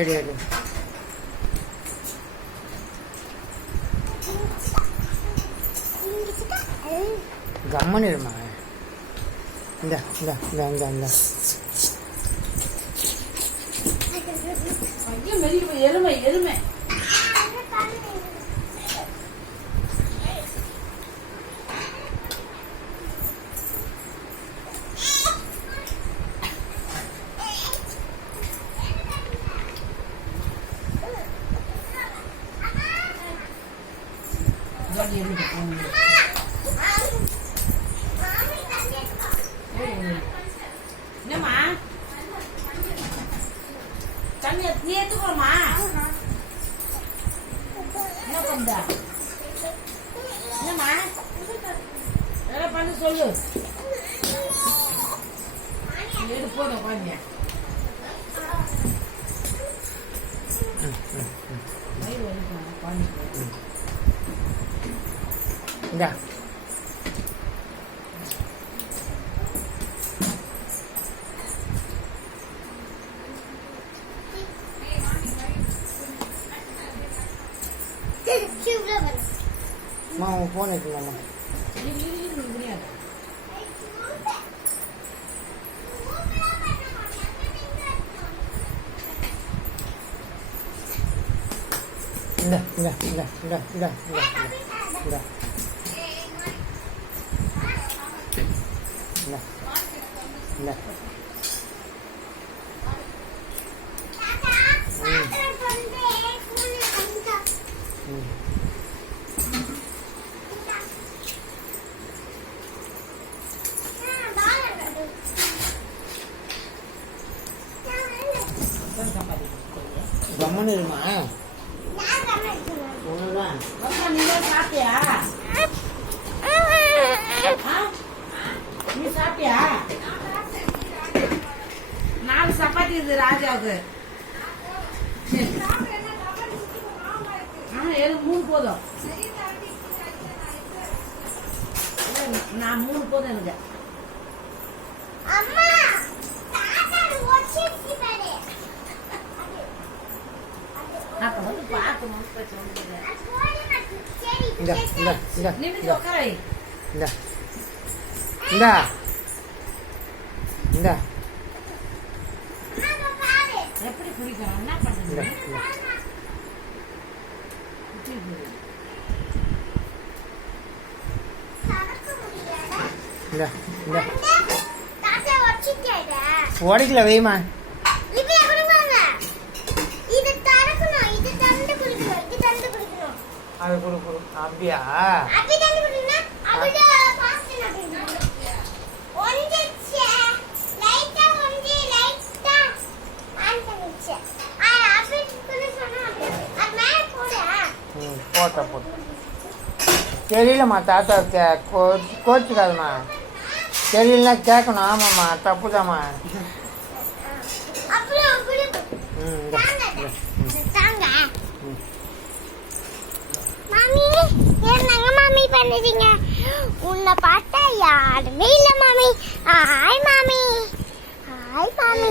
எடு எடு. கம்மன் இருமா. இந்த இந்த இந்த இந்த இந்த எருமை எருமை என்னம்மா தண்ணி நீ எடுத்துக்கோமா என்ன பண்ற என்னம்மா என்ன பண்ண சொல்லு எடு போதும் குழந்தைய இந்தா அம்மா உன் ஃபோன் எடுத்துக்கலாமா? இந்த இந்த இந்த இந்த இந்த இந்த இந்த இந்த கம்மன் இருமா. ஒண்ணுதான் நீங்க சாப்பிட்டியா? நீ சாப்பிட்டியா? 4 சப்பாத்தி இருக்குது ராஜாவுக்கு. எனக்கு 3 போதும். நான் 3 போதும் எனக்கு. அப்ப வந்து பார்க்கணும். இந்த இந்த இந்த நிமிந்து உட்கார வை. இந்த இந்த இந்த எப்படி குடிக்கணும் என்ன பண்றது? இந்த இந்த உடைக்கல வைமா. அது கொடு கொடு. அப்படியா? போட்ட போட்டு தெரியலம்மா. தாத்தா கோச்சுக்காதுமா. தெரியலன்னா கேட்கணும். ஆமாம்மா தப்புதாம்மா. உன்னை பார்த்தா யாருமே இல்ல மாமி. ஹாய் மாமி. ஹாய் மாமி.